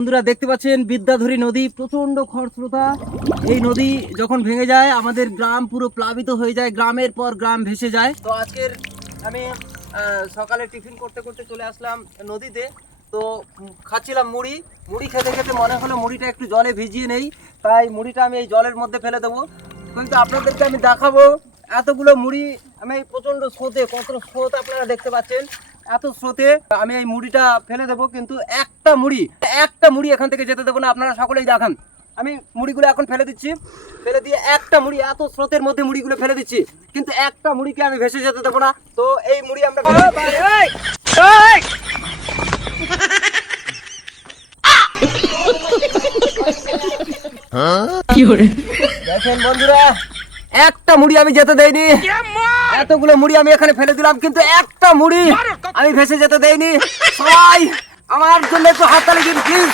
বন্ধুরা দেখতে পাচ্ছেন বিদ্যাধরী নদী প্রচন্ড খরস্রোতা। এই নদী যখন ভেঙে যায় আমাদের গ্রাম পুরো প্লাবিত হয়ে যায়, গ্রামের পর গ্রাম ভেসে যায়। তো আজকের আমি সকালে টিফিন করতে করতে চলে আসলাম নদীতে। তো খাচ্ছিলাম মুড়ি, মুড়ি খেতে খেতে মনে হলো মুড়িটা একটু জলে ভিজিয়ে নেই, তাই মুড়িটা আমি এই জলের মধ্যে ফেলে দেবো। কিন্তু আপনাদেরকে আমি দেখাবো এতগুলো মুড়ি আমি এই প্রচন্ড স্রোতে, কত স্রোত আপনারা দেখতে পাচ্ছেন, এত স্রোতে আমি এই মুড়িটা ফেলে দেবো। কিন্তু একটা মুড়ি এখান থেকে যেতে দেবো না, আপনারা সকলেই দেখান। আমি মুড়িগুলো এখন ফেলে দিচ্ছি, ফেলে দিয়ে একটা মুড়ি, এত স্রোতের মধ্যে মুড়িগুলো ফেলে দিচ্ছি, কিন্তু একটা মুড়িকে আমি ভেসে যেতে দেবো না। তো এই মুড়ি আমরা দেখেন বন্ধুরা, একটা মুড়ি আমি যেতে দেইনি, এতগুলো মুড়ি আমি এখানে ফেলে দিলাম, কিন্তু একটা মুড়ি আমি ভেসে যেতে দেইনি। সবাই আমার জন্য একটু হাততালি দিন প্লিজ।